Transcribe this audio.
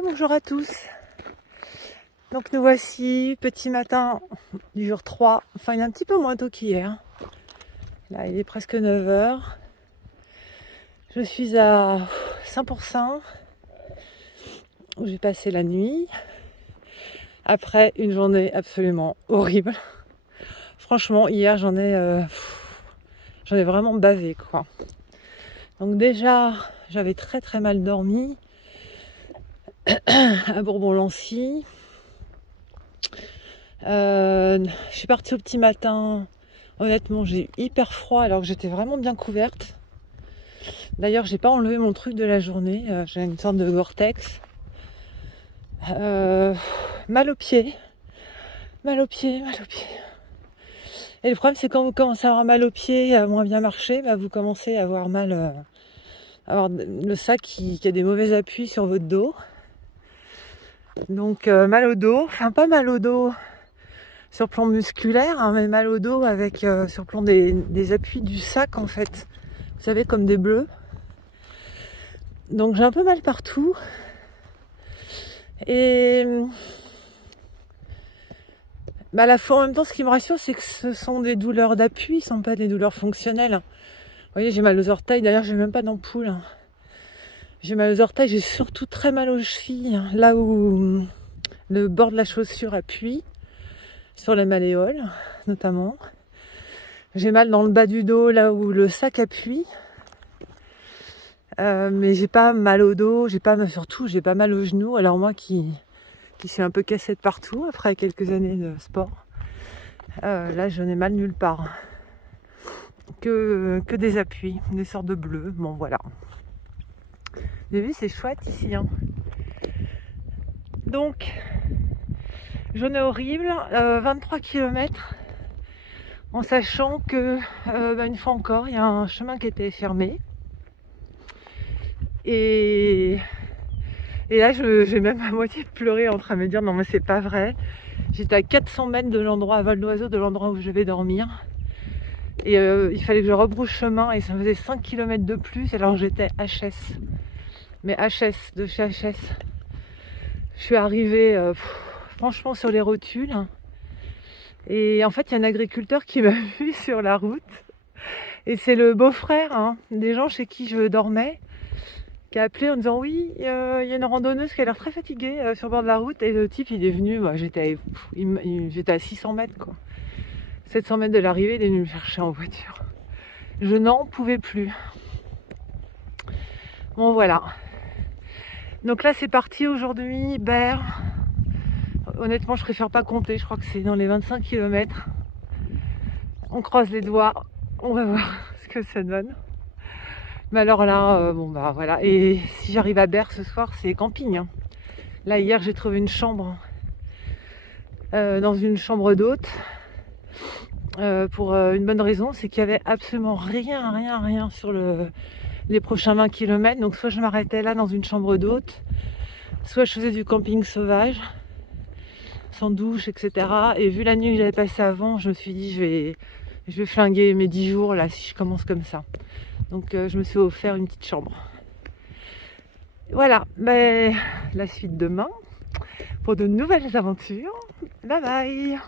Et bonjour à tous. Donc nous voici, petit matin du jour 3, enfin il est un petit peu moins tôt qu'hier. Là il est presque 9 h. Je suis à Saint-Pourçain où j'ai passé la nuit après une journée absolument horrible. Franchement hier j'en ai vraiment bavé quoi. Donc déjà j'avais très mal dormi à Bourbon-Lancy. Je suis partie au petit matin. Honnêtement, j'ai eu hyper froid alors que j'étais vraiment bien couverte. D'ailleurs, j'ai pas enlevé mon truc de la journée. J'ai une sorte de Gore-Tex. Mal aux pieds. Et le problème, c'est quand vous commencez à avoir mal aux pieds, à moins bien marcher, bah, vous commencez à avoir mal, avoir le sac qui a des mauvais appuis sur votre dos. Donc mal au dos, enfin pas mal au dos sur plan musculaire, hein, mais mal au dos avec sur plan des appuis du sac en fait. Vous savez, comme des bleus. Donc j'ai un peu mal partout. Et bah, à la fois en même temps, ce qui me rassure, c'est que ce sont des douleurs d'appui, ce ne sont pas des douleurs fonctionnelles. Vous voyez, j'ai mal aux orteils, d'ailleurs j'ai même pas d'ampoule. J'ai mal aux orteils, j'ai surtout très mal aux chevilles, là où le bord de la chaussure appuie, sur les malléoles notamment. J'ai mal dans le bas du dos, là où le sac appuie. Mais j'ai pas mal au dos, surtout j'ai pas mal aux genoux. Alors moi qui suis un peu cassée de partout après quelques années de sport, là je n'ai mal nulle part. Que des appuis, des sortes de bleus. Bon voilà. Vous avez vu, c'est chouette ici. Hein. Donc, journée horrible, 23 km, en sachant que, une fois encore, il y a un chemin qui était fermé. Et là, j'ai même à moitié pleuré en train de me dire non mais c'est pas vrai. J'étais à 400 mètres de l'endroit, à vol d'oiseau, de l'endroit où je vais dormir. Et il fallait que je rebrousse chemin et ça faisait 5 km de plus alors j'étais HS. Mais HS, de chez HS. Je suis arrivée franchement sur les rotules. Et en fait, il y a un agriculteur qui m'a vu sur la route. Et c'est le beau-frère des gens chez qui je dormais qui a appelé en disant oui, il y a une randonneuse qui a l'air très fatiguée sur le bord de la route. Et le type, il est venu, j'étais à 600 mètres, quoi. 700 mètres de l'arrivée, il est venu me chercher en voiture. Je n'en pouvais plus. Bon, voilà. Donc là, c'est parti aujourd'hui, Berre. Honnêtement, je préfère pas compter. Je crois que c'est dans les 25 km. On croise les doigts. On va voir ce que ça donne. Mais alors là, voilà. Et si j'arrive à Berre ce soir, c'est camping. Hein. Là, hier, j'ai trouvé une chambre dans une chambre d'hôte. Pour une bonne raison, c'est qu'il y avait absolument rien sur les prochains 20 km. Donc soit je m'arrêtais là dans une chambre d'hôte, soit je faisais du camping sauvage, sans douche, etc. Et vu la nuit que j'avais passée avant, je me suis dit je vais flinguer mes 10 jours là si je commence comme ça. Donc je me suis offert une petite chambre. Voilà, mais la suite demain pour de nouvelles aventures. Bye bye.